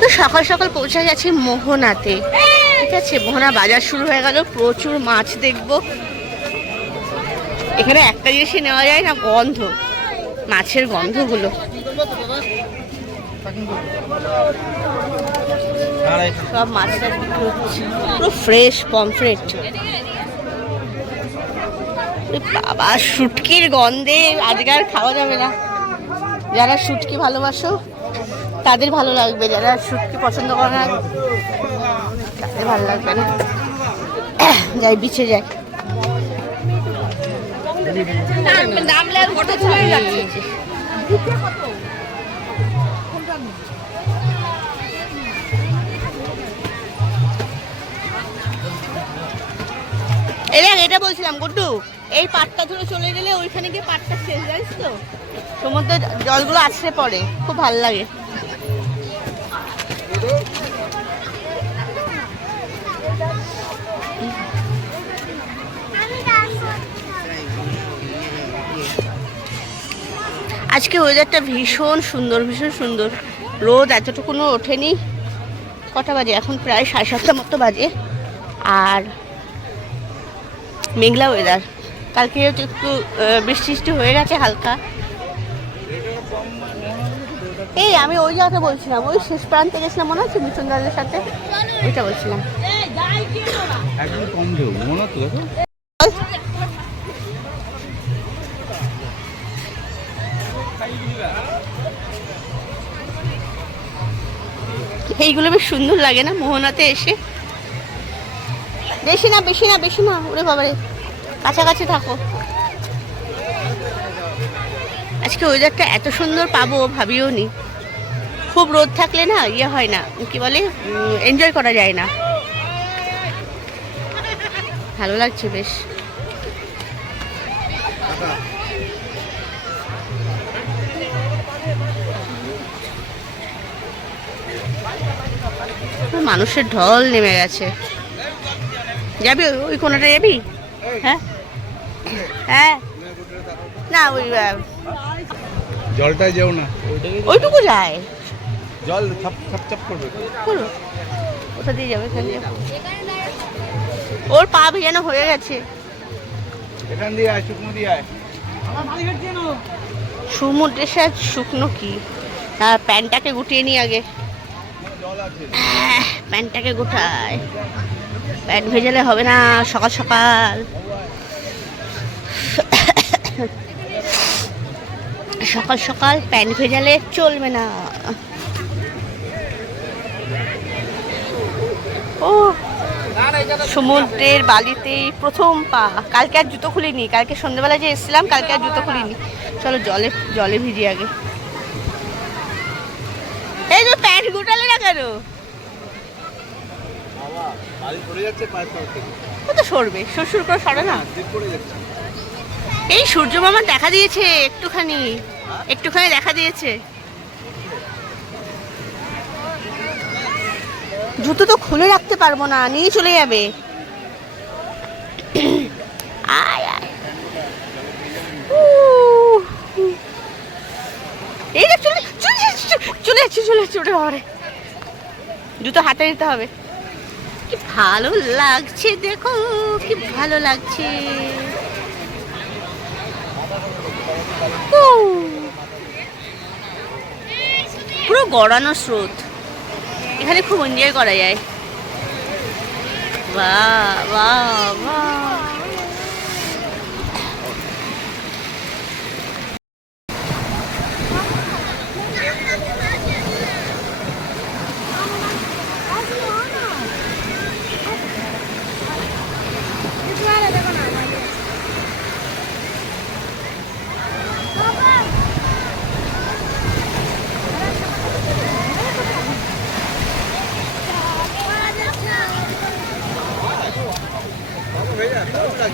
তো সকাল সকাল পৌঁছে গেছি মোহনাতে। ঠিক আছে, মোহনা বাজার শুরু হয়ে গেল, প্রচুর মাছ দেখব। এখানে একটা জিনিসই নেওয়া যায় না, গন্ধ। মাছের গন্ধগুলো। সব মাছ টাছ বিক্রি হচ্ছে। পুরো ফ্রেশ পমফ্রেট বাবা, শুটকির গন্ধে আজকে আর খাওয়া যাবে না। যারা শুটকি ভালোবাসো তাদের ভালো লাগবে, যারা শুটকি পছন্দ করে না, তাদের ভালো লাগবে না। যাই বিছে যাচ্ছে এটা বলছিলাম, গুড্ডু, এই পাটটা ধরে চলে গেলে ওইখানে গিয়ে পাটটা শেষ, জানিস তো? সমুদ্রের জলগুলো আছড়ে পড়ে, খুব ভালো লাগে। আজকে ওয়েদারটা ভীষণ সুন্দর ভীষণ সুন্দর। রোদ এতটুকুনও ওঠেনি। কটা বাজে? এখন প্রায় সাড়ে সাতটা মতো বাজে। আর মেঘলা ওয়েদার কালকে একটু বৃষ্টি বৃষ্টি হয়ে গেছে হালকা। এই আমি ওই জায়গাটা বলছিলাম ওই শেষ প্রান্তে গেছিলাম মনে আছে মিঠুন দাদের সাথে? ওইটা বলছিলাম। একদম কম ঢেউ মনে হতো দেখো। এইগুলো বেশ সুন্দর লাগে না মোহনাতে এসে? বেশি না বেশি না বেশি না ওরে বাবারে। কাছাকাছি থাকো। আজকে ওয়েদারটা এত সুন্দর পাবো ভাবিও নি। খুব রোদ থাকলে না ইয়ে হয় না কি বলে এনজয় করা যায় না। ভালো লাগছে বেশ। মানুষের ঢল নেমে গেছে। যাবি ওই- কোনটা যাবি? হ্যাঁ? হ্যাঁ? না ওই আহ, জলটায় যেও না। ওইটুকু যায়। জল ছাপ ছাপ ছাপ করবে। করো কোথা দিয়ে যাবে দিয়ে। ওর পা ভেজানো হয়ে গেছে। এখান দিয়ে আয় শুকনো দিয়ে আয়। সমুদ্রের সাথে শুকনো কি? আর প্যান্টটাকে গুটিয়ে নি আগে। প্যান্টটাকে গোটায়। প্যান্ট ভেজালে হবে না সকাল সকাল। সকাল সকাল প্যান্ট ভেজালে চলবে না। ও সমুদ্রের বালিতেই প্রথম পা। কালকে আর জুতো খুলিনি কালকে সন্ধ্যেবেলা যে এসেছিলাম কালকে আর জুতো খুলিনি। চলো জলে জলে ভিজি আগে। এই তো প্যান্ট গুটালে না কেন? ও তো সরবে শ্বশুর করে সরে না। যাচ্ছে। এই সূর্য মামা দেখা দিয়েছে একটুখানি একটুখানি দেখা দিয়েছে। জুতো তো খুলে রাখতে পারব না, নিয়ে চলে যাবে। আয় আয়। এই চলে চলে চলে- জুতো হাতে নিতে হবে। কি ভালো লাগছে, দেখো, কি ভালো লাগছে। পুরো গড়ানো স্রোত। এখানে খুব এনজয় করা যায়। বা বা বাহ। ನೋಡ್ತಾ